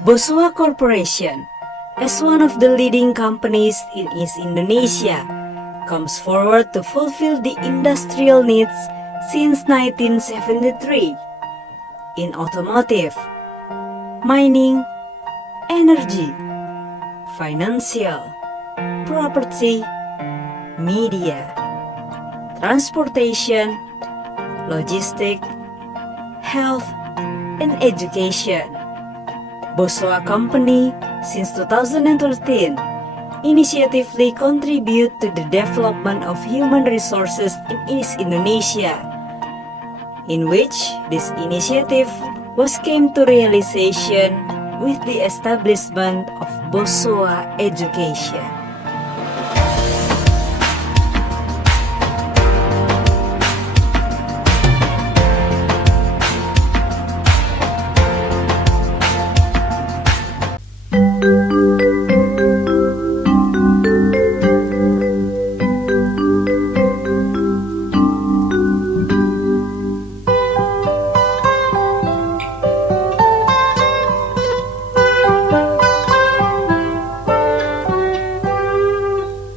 Boswa Corporation, as one of the leading companies in East Indonesia, comes forward to fulfill the industrial needs since 1973 in automotive, mining, energy, financial, property, media, transportation, logistics, health, and education. Boswa Company, since 2013, initiatively contribute to the development of human resources in East Indonesia, in which this initiative was came to realization with the establishment of Boswa Education.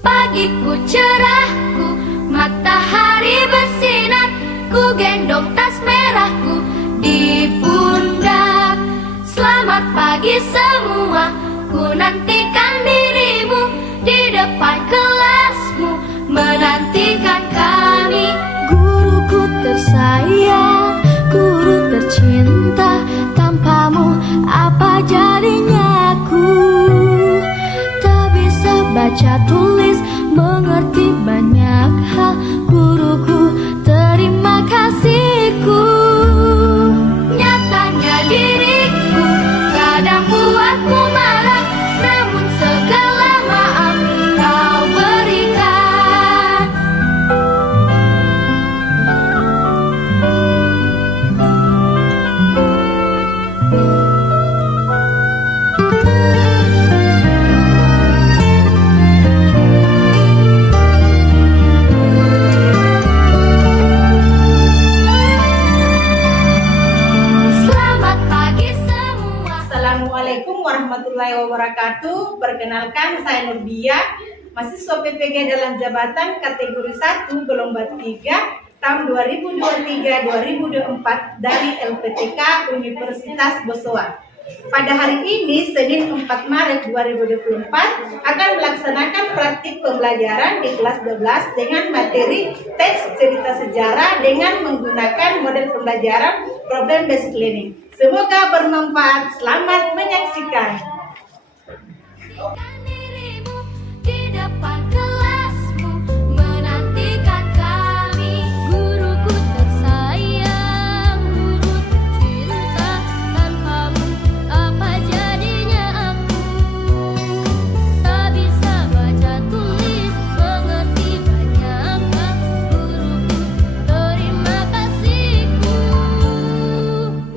Pagiku cerahku, matahari bersinar, ku gendong tas merahku di pundak. Selamat pagi semua, ku nantikan dirimu di depan kelasmu, menantikan kami. Guruku tersayang, guru tercinta, tanpamu apa jadinya aku? Tak bisa baca tulis, mengerti banyak hal, guruku terima kasihku. Nyatanya diriku kadang buatmu marah, namun segala maaf kau berikan. Selamat pagi semua. Assalamualaikum warahmatullahi wabarakatuh. Perkenalkan, saya Nurdia, mahasiswa PPG dalam jabatan kategori 1 gelombang 3 tahun 2023-2024 dari LPTK Universitas Boswa. Pada hari ini, Senin 4 Maret 2024, akan melaksanakan praktik pembelajaran di kelas 12 dengan materi teks cerita sejarah dengan menggunakan model pembelajaran problem based learning. Semoga bermanfaat. Selamat menyaksikan. Dirimu di depan kelasmu, menantikan kami. Guruku tersayang, guru tercinta, tanpamu apa jadinya aku? Tak bisa baca tulis, mengerti banyak hal, guruku terima kasihku.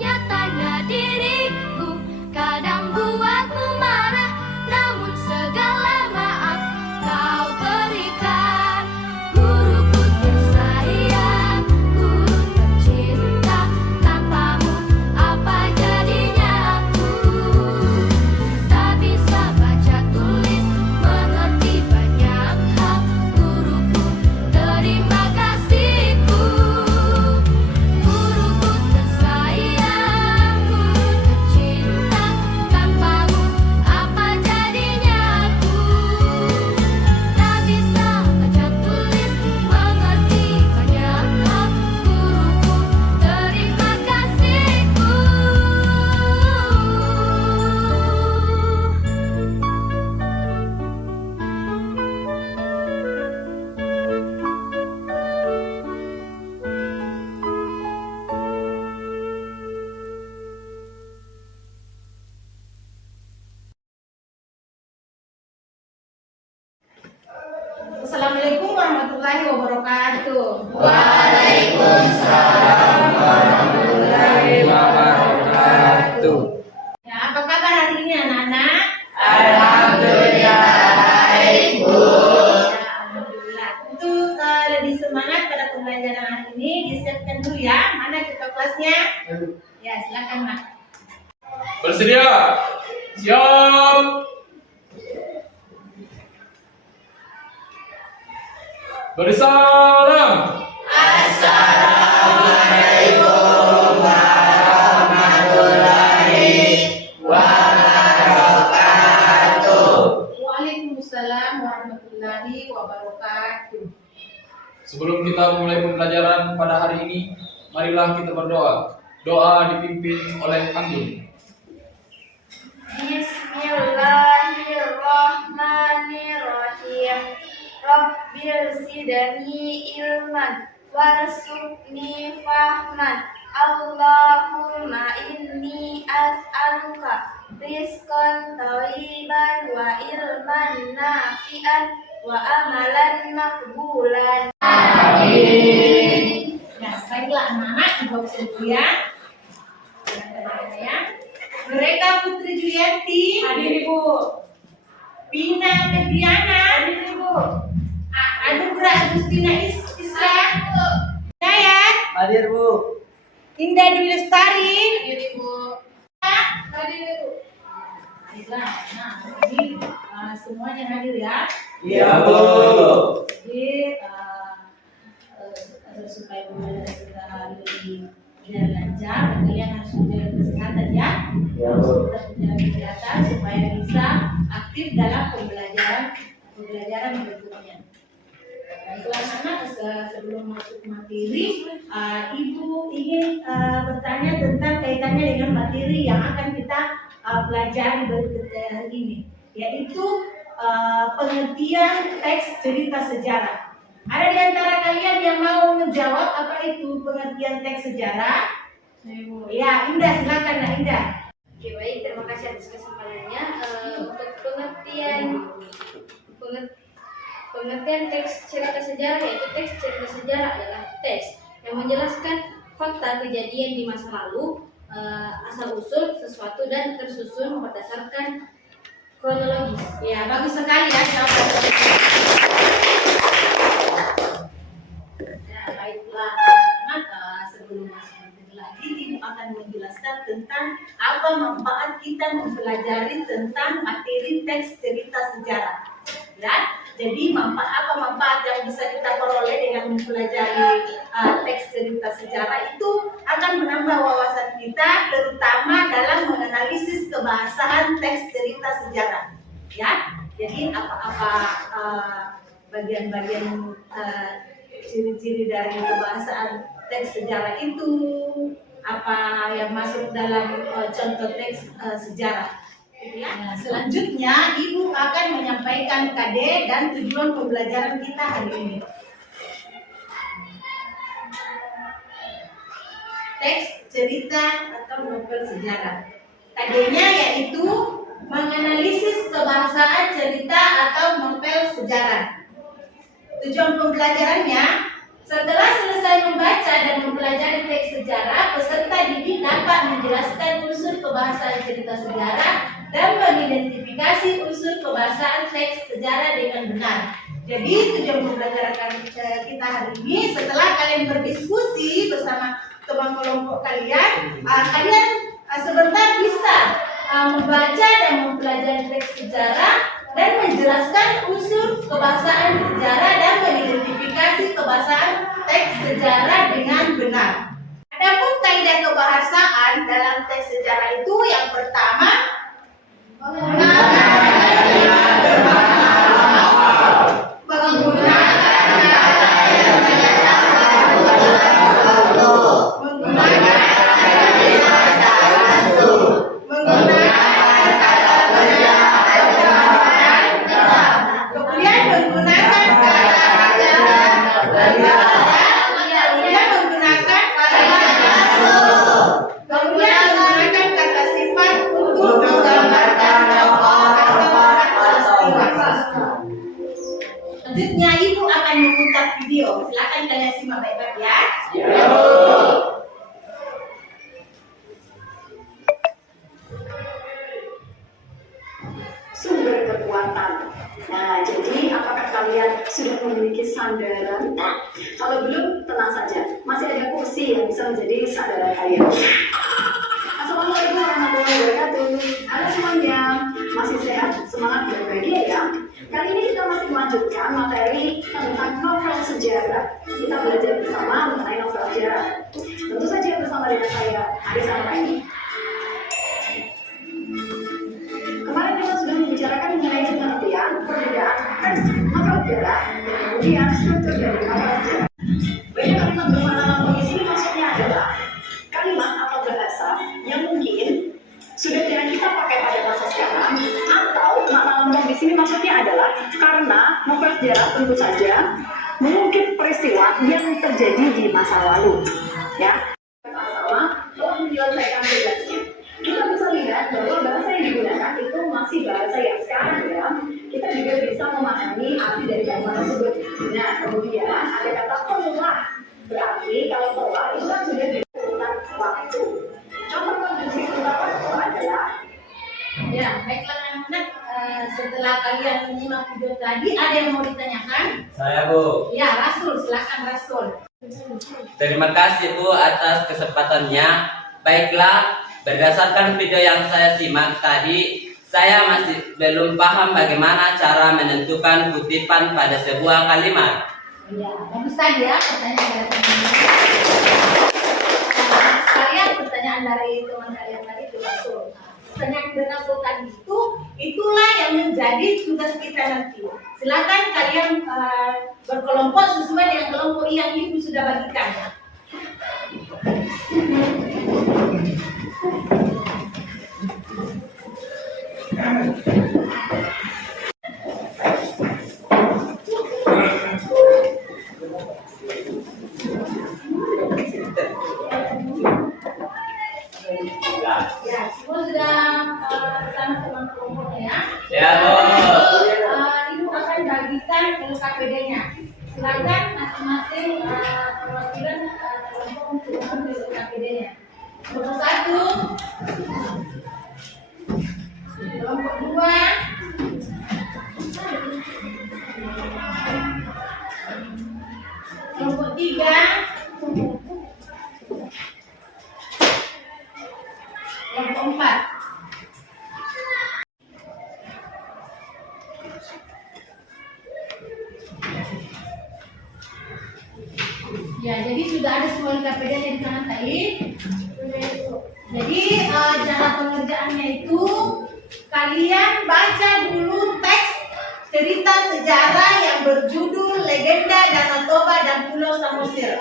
Nyatanya diriku kadang buatmu marah, namun segala maaf kau berikan. Guruku tersayang, guru tercinta, tanpamu apa jadinya aku? Tak bisa baca tulis, mengerti banyak hal, guruku terima kasihku. Guruku tersayang, guru tercinta, tanpamu apa jadinya aku? Tak bisa baca tulis, mengerti banyak hal, guruku terima kasihku. Assalamualaikum warahmatullahi wabarakatuh. Ya, apa kabar hari ini anak-anak? Alhamdulillah baik, Bu. Ya, alhamdulillah. Untuk lebih semangat pada pembelajaran hari ini, disiapkan dulu ya. Mana ketua kelasnya? Ya, silakan, Mak. Bersedia. Siap. Bersalam. Waalaikumsalam warahmatullahi wabarakatuh. Sebelum kita memulai pembelajaran pada hari ini, marilah kita berdoa. Doa dipimpin oleh Anggun. Bismillahirrahmanirrahim. Rabbil zidni ilman warzuqni fahman. Allahumma inni as'aluka rizqan thayyiban wa ilman nafi'an wa amalan makbulan. Nah, baiklah anak-anak, ibu dulu ya. Ya. Mereka Putri Julianti. Hadir Ibu. Pina Mediana. Hadir Ibu. Anugrah Agustina Isra. Dayat. Hadir Bu. Indah Dwi Lestari. Hadir Ibu. Hadir Ibu. Baiklah, nah, jadi semuanya hadir ya. Iya Bu. Jadi supaya pembelajaran kita hari ini berjalan lancar, dan kalian harus menjaga kesehatan ya. Iya Bu. Harus tetap menjaga kesehatan supaya bisa aktif dalam pembelajaran berikutnya. Baiklah anak, sebelum masuk materi, Ibu ingin bertanya tentang kaitannya dengan materi yang akan kita pelajari berikut hari ini, yaitu pengertian teks cerita sejarah. Ada di antara kalian yang mau menjawab apa itu pengertian teks sejarah? Ya, Indah, silakan Nak Indah. Oke, baik, terima kasih atas kesempatannya. Untuk pengertian teks cerita sejarah, yaitu teks cerita sejarah adalah teks yang menjelaskan fakta kejadian di masa lalu, asal usul sesuatu dan tersusun berdasarkan kronologis. Ya, bagus sekali ya jawaban. Ya, baiklah. Maka sebelum masuk materi lagi, Ibu akan menjelaskan tentang apa manfaat kita mempelajari tentang materi teks cerita sejarah. Ya, jadi apa manfaat yang bisa kita peroleh dengan mempelajari teks cerita sejarah itu akan menambah wawasan kita, terutama dalam menganalisis kebahasaan teks cerita sejarah. Ya, jadi apa-apa bagian-bagian ciri-ciri dari kebahasaan teks sejarah itu, apa yang masuk dalam contoh teks sejarah. Ya. Nah, selanjutnya Ibu akan menyampaikan KD dan tujuan pembelajaran kita hari ini. Teks cerita atau novel sejarah. KD-nya yaitu menganalisis kebahasaan cerita atau novel sejarah. Tujuan pembelajarannya, setelah selesai membaca dan mempelajari teks sejarah, peserta didik dapat menjelaskan unsur kebahasaan cerita sejarah dan mengidentifikasi unsur kebahasaan teks sejarah dengan benar. Jadi tujuan pembelajaran kita hari ini, setelah kalian berdiskusi bersama teman kelompok kalian, kalian sebentar bisa membaca dan mempelajari teks sejarah dan menjelaskan unsur kebahasaan sejarah dan mengidentifikasi kebahasaan teks sejarah dengan benar. Adapun kaidah kebahasaan dalam teks sejarah itu yang pertama, selanjutnya Ibu akan memutar video. Silakan kalian simak baik-baik ya. Sumber kekuatan. Nah, jadi apakah kalian sudah memiliki sandaran? Nah, kalau belum, tenang saja. Masih ada kursi yang bisa menjadi sandaran kalian. Assalamualaikum warahmatullahi wabarakatuh. Halo semuanya. sejarah. Kita belajar bersama mengenai novel sejarah. Tentu saja bersama dengan saya, Arisa Raini. Kemarin kita sudah membicarakan mengenai pengertian, perbedaan teks novel sejarah, dan kemudian struktur dari novel sejarah. Banyak kalimat bermakna lampau di sini maksudnya adalah kalimat atau bahasa yang mungkin sudah tidak kita pakai pada masa sekarang, atau makna lampau di sini maksudnya adalah karena novel sejarah tentu saja mengungkit peristiwa yang terjadi di masa lalu. Ya, sama telah menyelesaikan tugasnya. Kita bisa lihat bahwa bahasa yang digunakan itu masih bahasa yang sekarang ya. Kita juga bisa memahami arti dari kalimat tersebut. Nah, kemudian ada kata telah. Berarti kalau telah itu kan sudah diurutan waktu. Contoh konjungsi urutan waktu adalah Ya, baiklah anak-anak, setelah kalian menyimak video tadi, ada yang mau ditanyakan? Saya Bu. Ya, Rasul, silakan Rasul. Terima kasih Bu atas kesempatannya. Baiklah, berdasarkan video yang saya simak tadi, saya masih belum paham bagaimana cara menentukan kutipan pada sebuah kalimat. Ya, bagus tadi ya pertanyaan dari teman-teman. Sekalian pertanyaan dari teman kalian tadi itu Rasul. Pertanyaan dari Rasul tadi itu, itulah yang menjadi tugas kita nanti. Silakan kalian berkelompok sesuai dengan kelompok yang Ibu sudah bagikan. Ya, semua sudah bersama teman kelompoknya ya. Ya Bu. Ibu akan bagikan LKPD-nya. Silakan masing-masing perwakilan kelompok untuk mengambil LKPD-nya. Kelompok 1, kelompok 2, kelompok 3, kelompok 4. Ya, jadi sudah ada semua LKPD yang di kanan tadi. Jadi cara pengerjaannya itu kalian baca dulu teks cerita sejarah yang berjudul Legenda Danau Toba dan Pulau Samosir.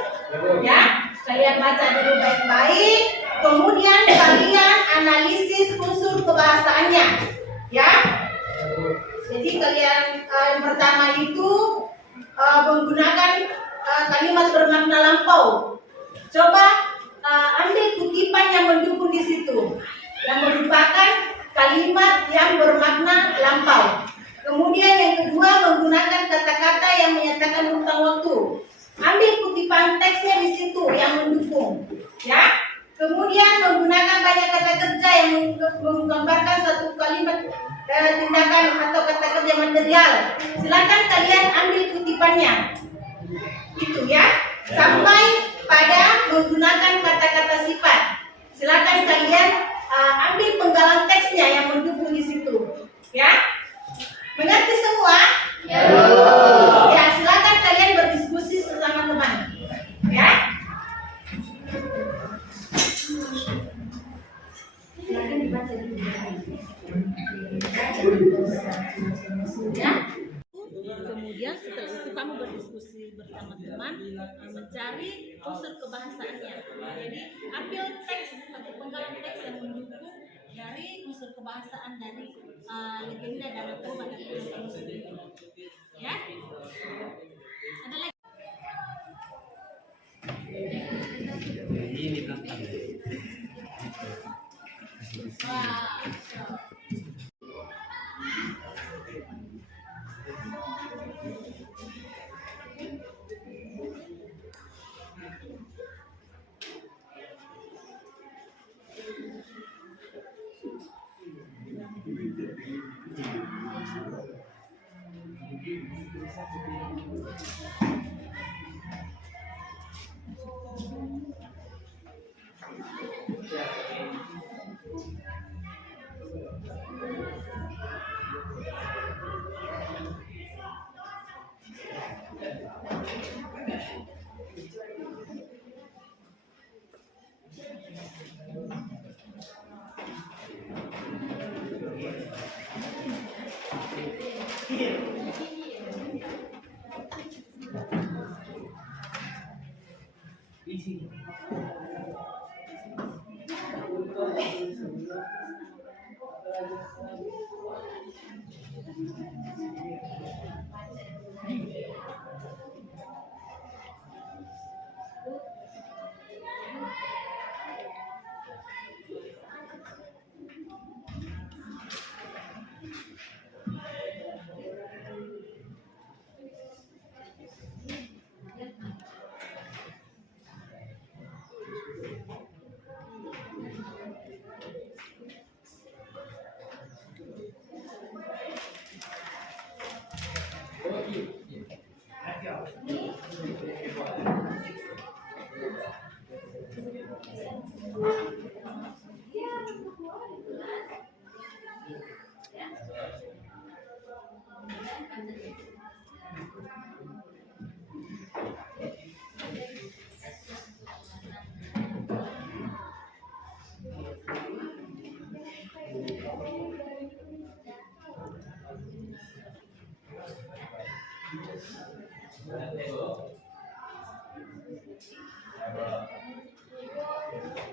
Ya, kalian baca dulu baik-baik. Kemudian kalian analisis unsur kebahasaannya. Ya. Jadi kalian yang pertama itu menggunakan kalimat bermakna lampau. Coba ambil kutipan yang mendukung di situ, yang merupakan kalimat yang bermakna lampau. Kemudian yang kedua menggunakan kata-kata yang menyatakan urutan waktu. Ambil kutipan teksnya di situ yang mendukung, ya. Kemudian menggunakan banyak kata kerja yang menggambarkan satu kalimat tindakan atau kata kerja material. Silakan kalian ambil kutipannya. Itu ya, sampai pada menggunakan kata-kata sifat. Silakan kalian ambil penggalan teksnya yang mendukung di situ, ya. Mengerti semua? Ya. Ya, silakan kalian berdiskusi sesama teman, ya. Silakan dibaca dulu. Ya. Kemudian setelah itu kamu berdiskusi bersama teman mencari unsur kebahasaannya. Jadi ambil teks atau penggalan teks yang mendukung dari unsur kebahasaan dari legenda Danau Toba dan Pulau Samosir. Ya. Ada lagi?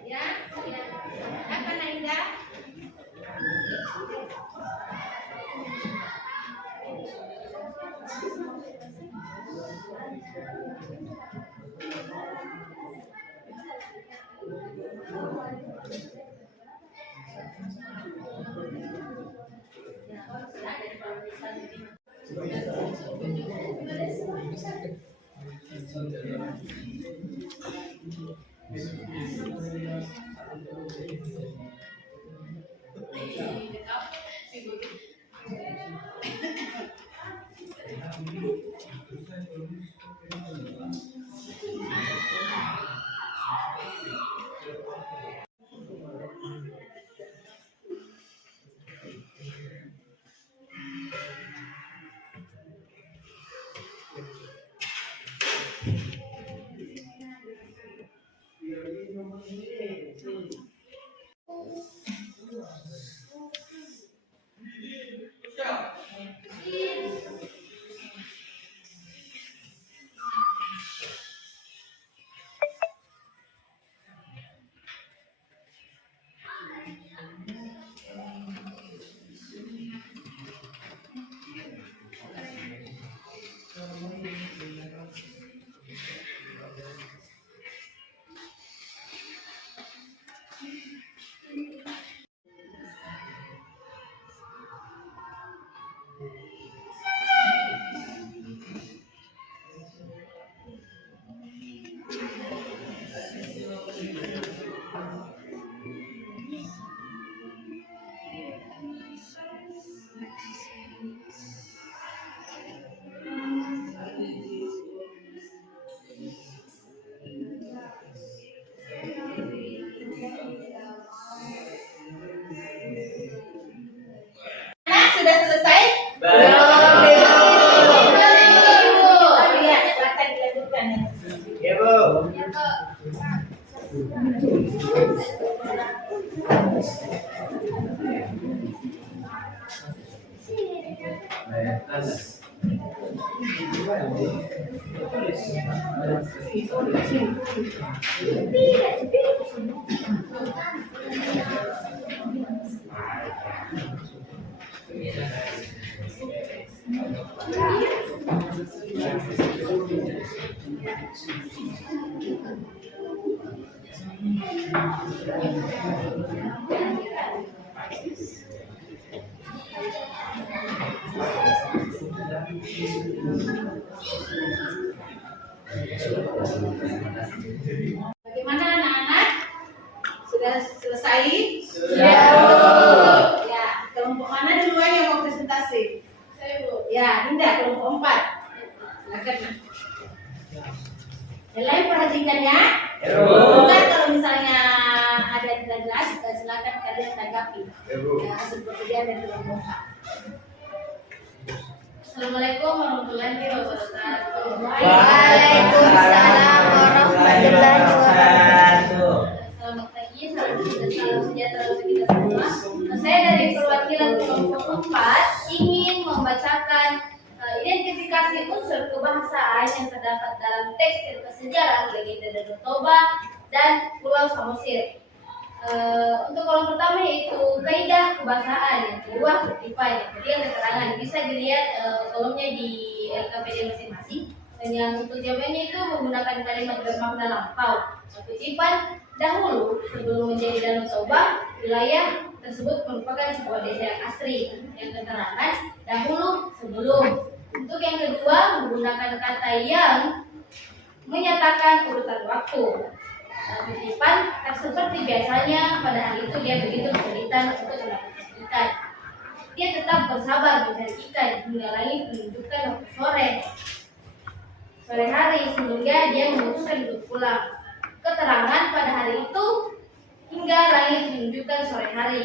Ya, ya. Apa Naida? Anak sudah selesai? Belum. Ya, silakan dilanjutkan. Ya, Bu. Bagaimana anak-anak? Sudah selesai? Sudah. Ya, kelompok mana duluan yang mau presentasi? Saya Bu. Ya, Dinda, kelompok 4. Silakan. Yang lain perhatikan ya. Bukan kalau misalnya ada yang tidak jelas, silakan kalian tanggapi. Ya, hasil pekerjaan dari kelompok 4. Assalamualaikum warahmatullahi wabarakatuh. Waalaikumsalam warahmatullahi wabarakatuh. Selamat pagi, salam sejahtera untuk kita semua. Saya dari perwakilan kelompok 4 ingin membacakan identifikasi unsur kebahasaan yang terdapat dalam teks cerita sejarah legenda Danau Toba dan Pulau Samosir. Untuk kolom pertama yaitu kaidah kebahasaan, yang kedua kutipan, yang ketiga keterangan. Bisa dilihat kolomnya di LKPD masing-masing. Dan yang untuk jawabannya itu menggunakan kalimat bermakna lampau. Kutipan, dahulu sebelum menjadi Danau Toba, wilayah tersebut merupakan sebuah desa yang asri. Yang keterangan, dahulu sebelum. Untuk yang kedua menggunakan kata yang menyatakan urutan waktu. Kutipan, tak seperti biasanya pada hari itu dia begitu kesulitan untuk mendapatkan ikan. Dia tetap bersabar mencari ikan hingga langit menunjukkan waktu sore hari sehingga dia memutuskan untuk pulang. Keterangan, pada hari itu hingga langit menunjukkan sore hari.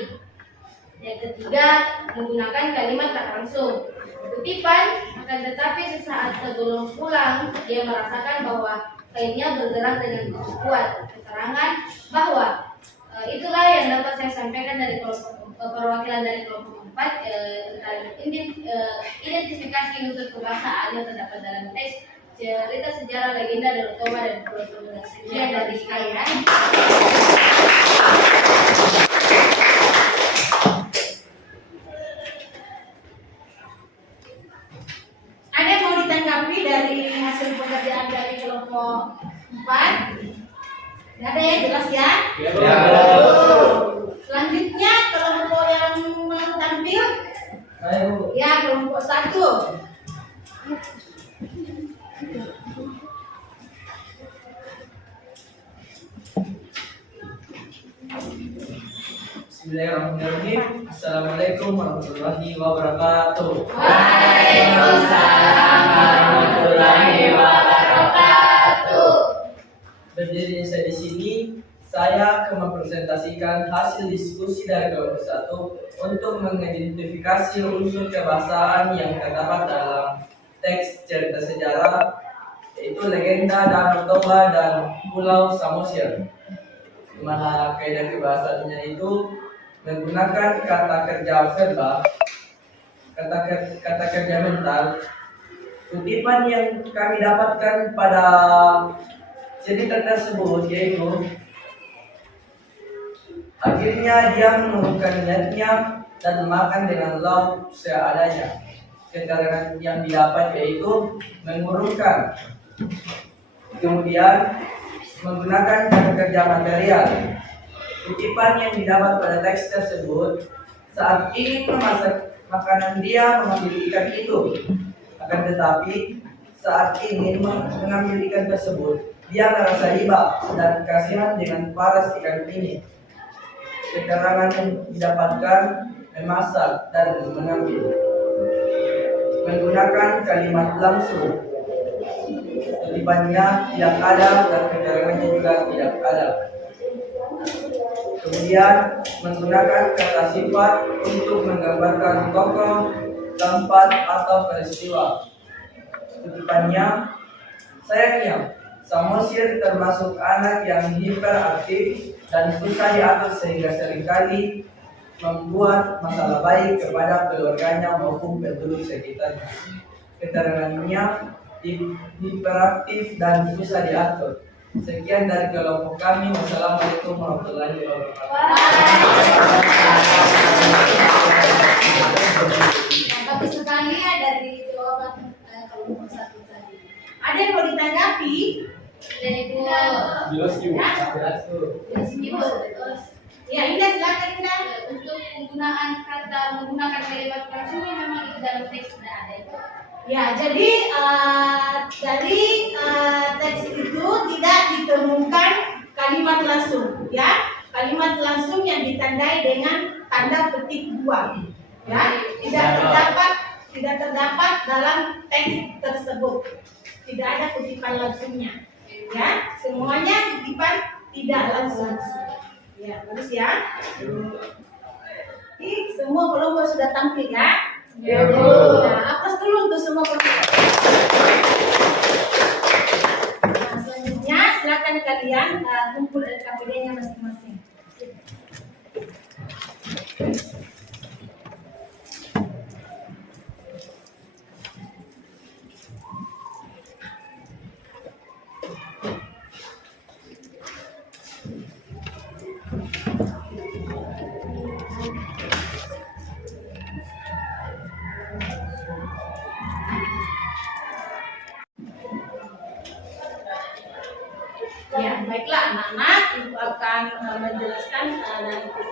Yang ketiga menggunakan kalimat tak langsung. Kutipan, akan tetapi sesaat sebelum pulang dia merasakan bahwa kainnya bergerak dengan begitu kuat. Keterangan bahwa itulah yang dapat saya sampaikan dari perwakilan dari kelompok 4 tentang identifikasi unsur kebahasaan yang terdapat dalam teks cerita sejarah legenda Danau Toba dan Pulau Samosir. Sekian dari saya. Ada yang mau ditanggapi dari hasil pekerjaan dari kelompok 4? Tidak ada ya, jelas ya? Selanjutnya kelompok yang mau tampil? Ya, kelompok 1. Bismillahirrahmanirrahim. Assalamualaikum warahmatullahi wabarakatuh. Waalaikumsalam warahmatullahi wabarakatuh. Berdiri saya di sini, saya akan mempresentasikan hasil diskusi dari kelompok 1 untuk mengidentifikasi unsur kebahasaan yang terdapat dalam teks cerita sejarah, yaitu legenda Danau Toba dan Pulau Samosir. Di mana kaidah kebahasaannya itu menggunakan kata kerja verbal, kata kerja mental. Kutipan yang kami dapatkan pada cerita tersebut yaitu akhirnya dia menurunkan niatnya dan makan dengan lauk seadanya. Keterangan yang didapat yaitu mengurungkan. Kemudian menggunakan kata kerja material. Kutipan yang didapat pada teks tersebut, saat ingin memasak makanan dia mengambil ikan itu. Akan tetapi saat ingin mengambil ikan tersebut, dia merasa iba dan kasihan dengan paras ikan ini. Keterangan yang didapatkan memasak dan mengambil. Menggunakan kalimat langsung. Kutipannya tidak ada dan keterangannya juga tidak ada. Kemudian menggunakan kata sifat untuk menggambarkan tokoh, tempat atau peristiwa. Kutipannya, sayangnya Samosir termasuk anak yang hiperaktif dan susah diatur sehingga seringkali membuat masalah baik kepada keluarganya maupun penduduk sekitarnya. Keterangannya hiperaktif dan susah diatur. Sekian dari kelompok kami. Wassalamualaikum warahmatullahi wabarakatuh. Bagus sekali ya dari jawaban kelompok 1 tadi. Ada yang mau ditanggapi? Dari Ibu. Jelas Ibu. Ibu. Ya, Indah silakan Indah. Untuk menggunakan kalimat langsung memang itu dalam teks tidak ada itu. Ya, jadi dari teks itu tidak ditemukan kalimat langsung, ya. Kalimat langsung yang ditandai dengan tanda petik 2, ya. Tidak terdapat dalam teks tersebut. Tidak ada kutipan langsungnya, ya. Semuanya kutipan tidak langsung. Ya, bagus ya. Ini semua kelompok sudah tampil ya. Ya, Bu. Nah, aplaus dulu untuk semua kelompok. Nah, selanjutnya silakan kalian kumpul LKPD-nya masing-masing.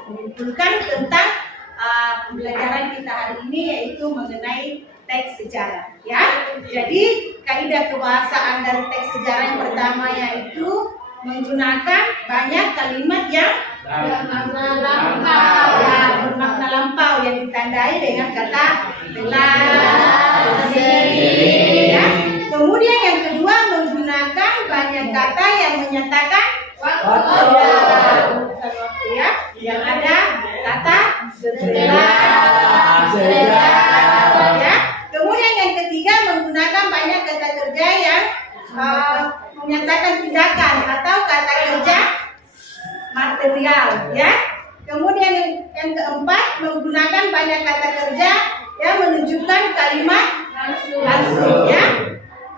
menyimpulkan tentang pembelajaran kita hari ini, yaitu mengenai teks sejarah. Ya, jadi kaidah kebahasaan dari teks sejarah yang pertama yaitu menggunakan banyak kalimat yang bermakna lampau yang ditandai dengan kata telah, ya. Kemudian yang kedua menggunakan banyak kata yang menyatakan waktu, ya. Yang ada kata setelah, ya. Kemudian yang ketiga menggunakan banyak kata kerja yang menyatakan tindakan atau kata kerja material, ya. Kemudian yang keempat menggunakan banyak kata kerja yang menunjukkan kalimat langsung, ya.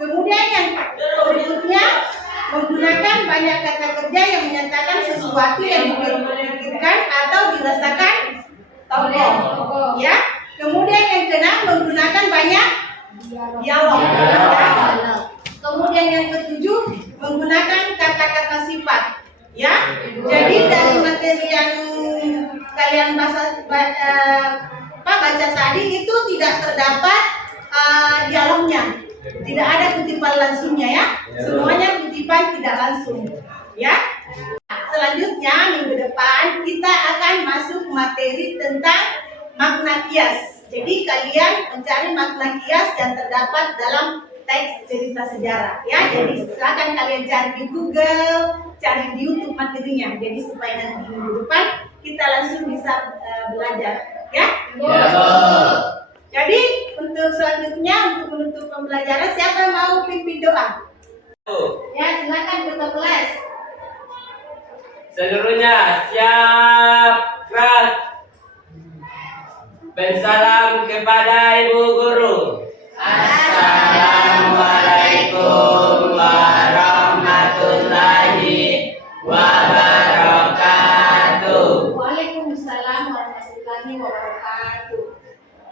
Kemudian yang berikutnya menggunakan banyak kata kerja yang menyatakan sesuatu yang dipikirkan atau dirasakan tokoh, ya. Kemudian yang keenam menggunakan banyak dialog, ya. Kemudian yang ketujuh menggunakan kata-kata sifat, ya. Jadi dari materi yang kalian baca tadi itu tidak terdapat dialognya, tidak ada kutipan langsungnya, ya. Semuanya kutipan tidak langsung, ya. Selanjutnya minggu depan kita akan masuk materi tentang makna kias. Jadi kalian mencari makna kias yang terdapat dalam teks cerita sejarah, ya. Jadi silakan kalian cari di Google, cari di YouTube materinya. Jadi supaya nanti minggu depan kita langsung bisa belajar, ya. Jadi untuk selanjutnya untuk menutup pembelajaran siapa yang mau pimpin doa? Ya, silakan ketua kelas. Seluruhnya siap, gerak. Bersalam kepada Ibu Guru. Assalamualaikum warahmatullahi wabarakatuh. Waalaikumsalam warahmatullahi wabarakatuh.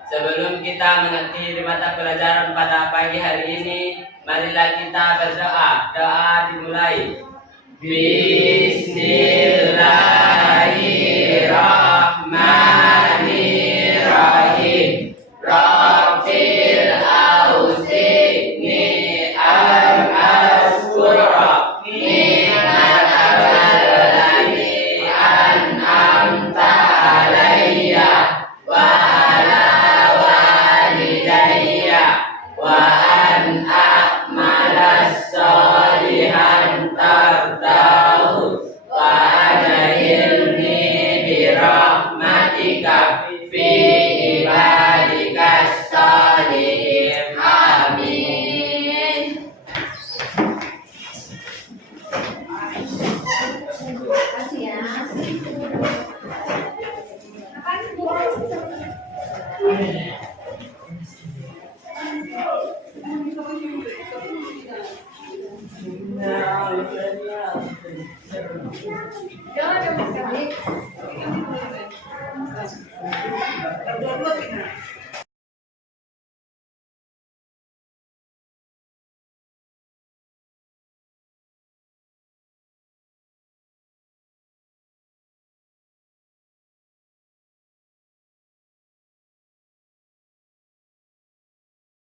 Sebelum kita mengerti mata pelajaran pada pagi hari ini, marilah kita berdoa. Doa dimulai. Bismillahirrahmanirrahim. Rabbil auzi'ni an azkura ni'matal ladzi an'amta alayya wa ala walidayya wa an a'mala shalihan tardahu wa adkhilni bi rahmatika fi ibadikas shalihin. Amin. Makasih ya. Dua-dua kita.